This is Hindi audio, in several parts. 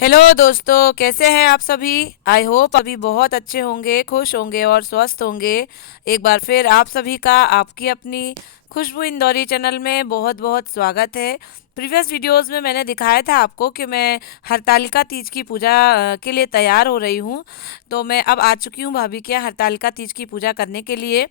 हेलो दोस्तों, कैसे हैं आप सभी। आई होप अभी बहुत अच्छे होंगे, खुश होंगे और स्वस्थ होंगे। एक बार फिर आप सभी का आपकी अपनी खुशबू इंदौरी चैनल में बहुत बहुत स्वागत है। प्रीवियस वीडियोस में मैंने दिखाया था आपको कि मैं हरतालिका तीज की पूजा के लिए तैयार हो रही हूँ। तो मैं अब आ चुकी हूँ भाभी के यहाँ हरतालिका तीज की पूजा करने के लिए,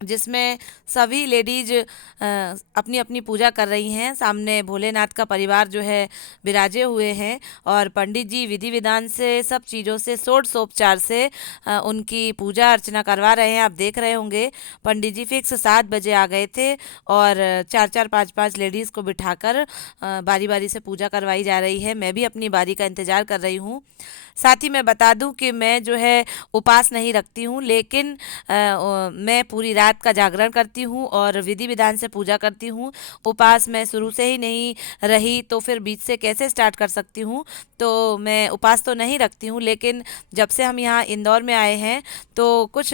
जिसमें सभी लेडीज अपनी अपनी पूजा कर रही हैं। सामने भोलेनाथ का परिवार जो है विराजे हुए हैं और पंडित जी विधि विधान से सब चीज़ों से षोडशोपचार से उनकी पूजा अर्चना करवा रहे हैं। आप देख रहे होंगे पंडित जी फिक्स 7 बजे आ गए थे और चार चार पाँच पाँच लेडीज़ को बिठाकर बारी बारी से पूजा करवाई जा रही है। मैं भी अपनी बारी का इंतज़ार कर रही हूँ। साथ ही मैं बता दूं कि मैं जो है उपास नहीं रखती हूँ, लेकिन मैं पूरी रात का जागरण करती हूँ और विधि विधान से पूजा करती हूँ। उपास मैं शुरू से ही नहीं रही तो फिर बीच से कैसे स्टार्ट कर सकती हूँ। तो मैं उपास तो नहीं रखती हूँ, लेकिन जब से हम यहाँ इंदौर में आए हैं तो कुछ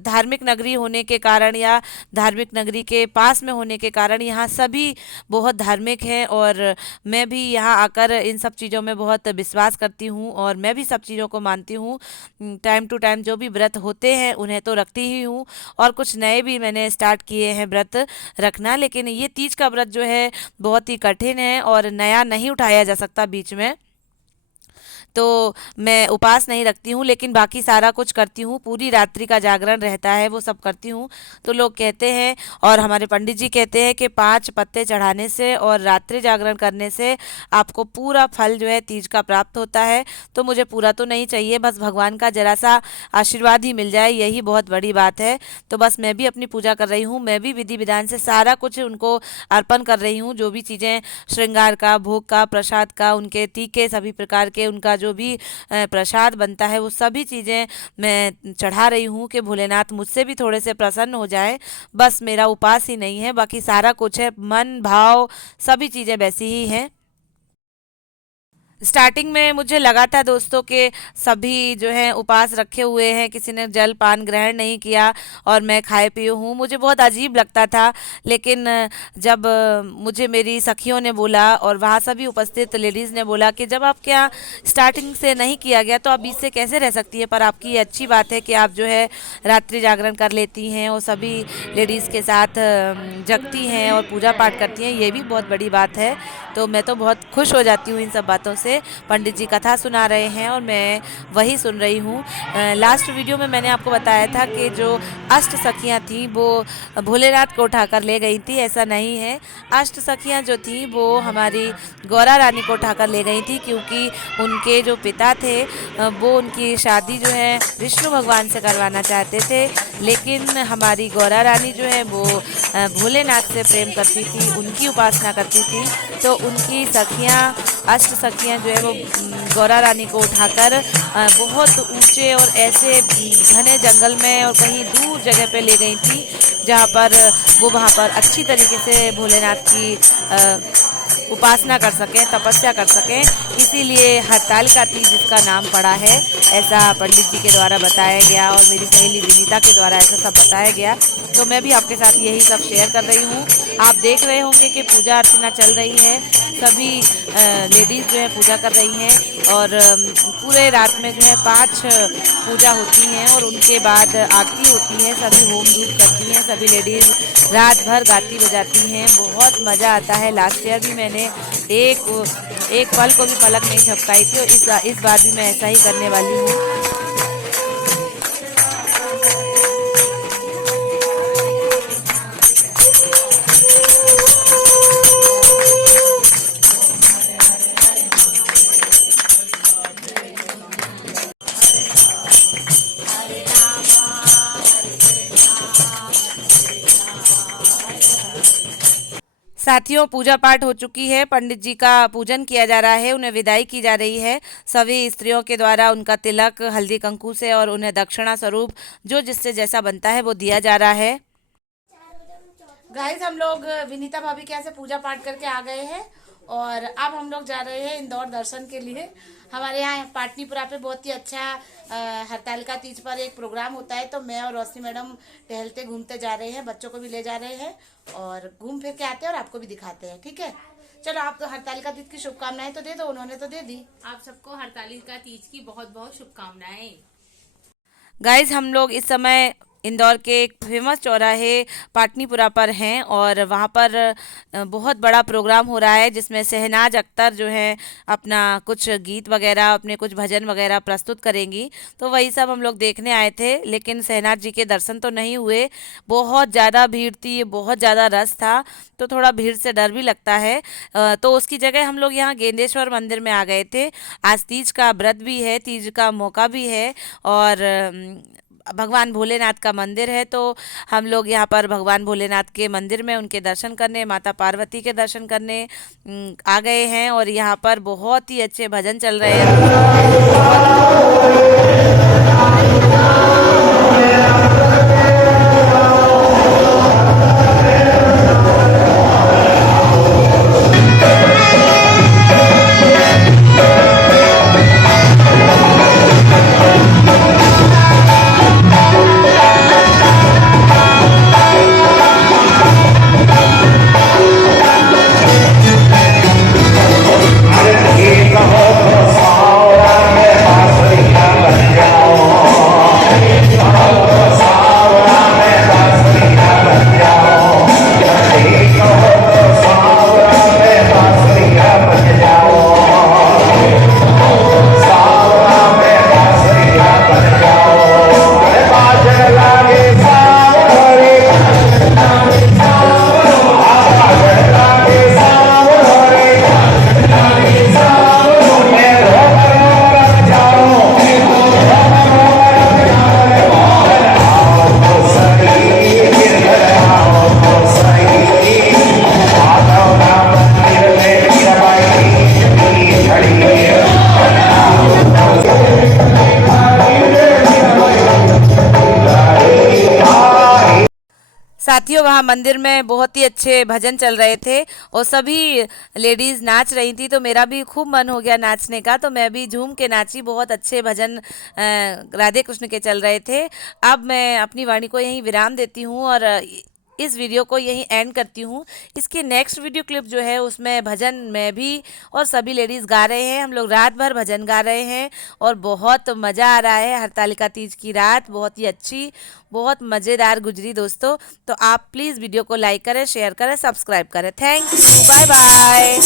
धार्मिक नगरी होने के कारण या धार्मिक नगरी के पास में होने के कारण यहाँ सभी बहुत धार्मिक हैं और मैं भी यहाँ आकर इन सब चीज़ों में बहुत विश्वास करती हूँ और मैं भी सब चीज़ों को मानती हूँ। टाइम टू टाइम जो भी व्रत होते हैं उन्हें तो रखती ही हूँ और कुछ नए भी मैंने स्टार्ट किए हैं व्रत रखना। लेकिन ये तीज का व्रत जो है बहुत ही कठिन है और नया नहीं उठाया जा सकता बीच में। तो मैं उपास नहीं रखती हूँ, लेकिन बाकी सारा कुछ करती हूँ। पूरी रात्रि का जागरण रहता है, वो सब करती हूँ। तो लोग कहते हैं और हमारे पंडित जी कहते हैं कि 5 पत्ते चढ़ाने से और रात्रि जागरण करने से आपको पूरा फल जो है तीज का प्राप्त होता है। तो मुझे पूरा तो नहीं चाहिए, बस भगवान का जरा सा आशीर्वाद ही मिल जाए, यही बहुत बड़ी बात है। तो बस मैं भी अपनी पूजा कर रही हूँ, मैं भी विधि विधान से सारा कुछ उनको अर्पण कर रही हूँ। जो भी चीज़ें श्रृंगार का, भोग का, प्रसाद का, उनके टीके सभी प्रकार के, उनका जो भी प्रसाद बनता है वो सभी चीज़ें मैं चढ़ा रही हूँ कि भोलेनाथ मुझसे भी थोड़े से प्रसन्न हो जाए। बस मेरा उपास ही नहीं है, बाकी सारा कुछ है, मन भाव सभी चीज़ें वैसी ही हैं। स्टार्टिंग में मुझे लगा था दोस्तों कि सभी जो है उपवास रखे हुए हैं, किसी ने जल पान ग्रहण नहीं किया और मैं खाए पिए हूँ। मुझे बहुत अजीब लगता था, लेकिन जब मुझे मेरी सखियों ने बोला और वहाँ सभी उपस्थित लेडीज़ ने बोला कि जब आपके यहाँ स्टार्टिंग से नहीं किया गया तो आप बीच से कैसे रह सकती है, पर आपकी ये अच्छी बात है कि आप जो है रात्रि जागरण कर लेती हैं और सभी लेडीज़ के साथ जगती हैं और पूजा पाठ करती हैं, ये भी बहुत बड़ी बात है। तो मैं तो बहुत खुश हो जाती हूँ इन सब बातों से। पंडित जी कथा सुना रहे हैं और मैं वही सुन रही हूँ। लास्ट वीडियो में मैंने आपको बताया था कि जो अष्ट सखियाँ थीं वो भोलेनाथ को उठाकर ले गई थी। ऐसा नहीं है, अष्ट सखियाँ जो थीं वो हमारी गौरा रानी को उठाकर ले गई थी, क्योंकि उनके जो पिता थे वो उनकी शादी जो है विष्णु भगवान से करवाना चाहते थे। लेकिन हमारी गौरा रानी जो है वो भोलेनाथ से प्रेम करती थी, उनकी उपासना करती थी। तो उनकी सखियाँ, अष्ट सखियाँ जो है वो गौरा रानी को उठाकर बहुत ऊंचे और ऐसे घने जंगल में और कहीं दूर जगह पे ले गई थी, जहाँ पर वो वहाँ पर अच्छी तरीके से भोलेनाथ की उपासना कर सकें, तपस्या कर सकें। इसीलिए हरतालिका तीज इसका नाम पड़ा है, ऐसा पंडित जी के द्वारा बताया गया और मेरी सहेली विनीता के द्वारा ऐसा सब बताया गया। तो मैं भी आपके साथ यही सब शेयर कर रही हूँ। आप देख रहे होंगे कि पूजा अर्चना चल रही है, सभी लेडीज़ जो है पूजा कर रही हैं और पूरे रात में जो है 5 पूजा होती हैं और उनके बाद आरती होती है। सभी होम धूप करती हैं, सभी लेडीज़ रात भर गाती बजाती हैं, बहुत मज़ा आता है। लास्ट ईयर भी मैंने एक एक पल को भी पलक नहीं झपकाई थी और इस बार भी मैं ऐसा ही करने वाली हूँ। साथियों, पूजा पाठ हो चुकी है, पंडित जी का पूजन किया जा रहा है, उन्हें विदाई की जा रही है। सभी स्त्रियों के द्वारा उनका तिलक हल्दी कंकू से और उन्हें दक्षिणा स्वरूप जो जिससे जैसा बनता है वो दिया जा रहा है। गाइस, हम लोग विनीता भाभी के यहाँ से पूजा पाठ करके आ गए हैं और अब हम लोग जा रहे हैं इंदौर दर्शन के लिए। हमारे यहाँ पाटनीपुरा पे बहुत ही अच्छा हरतालिका तीज पर एक प्रोग्राम होता है, तो मैं और रोशनी मैडम टहलते घूमते जा रहे हैं, बच्चों को भी ले जा रहे हैं और घूम फिर के आते हैं और आपको भी दिखाते हैं। ठीक है, चलो आप तो हरतालिका तीज की शुभकामनाएं तो दे दो, उन्होंने तो दे दी। आप सबको हरतालिका तीज की बहुत बहुत शुभकामनाएं। गाइज हम लोग इस समय इंदौर के एक फेमस चौराहे पाटनीपुरा पर हैं और वहाँ पर बहुत बड़ा प्रोग्राम हो रहा है जिसमें शहनाज अख्तर जो है अपना कुछ गीत वगैरह, अपने कुछ भजन वगैरह प्रस्तुत करेंगी। तो वही सब हम लोग देखने आए थे, लेकिन शहनाज जी के दर्शन तो नहीं हुए। बहुत ज़्यादा भीड़ थी, बहुत ज़्यादा रश था, तो थोड़ा भीड़ से डर भी लगता है। तो उसकी जगह हम लोग यहाँ गेंदेश्वर मंदिर में आ गए थे। आज तीज का व्रत भी है, तीज का मौका भी है और भगवान भोलेनाथ का मंदिर है, तो हम लोग यहाँ पर भगवान भोलेनाथ के मंदिर में उनके दर्शन करने, माता पार्वती के दर्शन करने आ गए हैं। और यहाँ पर बहुत ही अच्छे भजन चल रहे हैं। साथियों वहाँ मंदिर में बहुत ही अच्छे भजन चल रहे थे और सभी लेडीज नाच रही थी, तो मेरा भी खूब मन हो गया नाचने का, तो मैं भी झूम के नाची। बहुत अच्छे भजन राधे कृष्ण के चल रहे थे। अब मैं अपनी वाणी को यहीं विराम देती हूँ और इस वीडियो को यहीं एंड करती हूँ। इसकी नेक्स्ट वीडियो क्लिप जो है उसमें भजन में भी और सभी लेडीज़ गा रहे हैं, हम लोग रात भर भजन गा रहे हैं और बहुत मज़ा आ रहा है। हरतालिका तीज की रात बहुत ही अच्छी, बहुत मज़ेदार गुजरी दोस्तों। तो आप प्लीज़ वीडियो को लाइक करें, शेयर करें, सब्सक्राइब करें। Thank you, bye bye.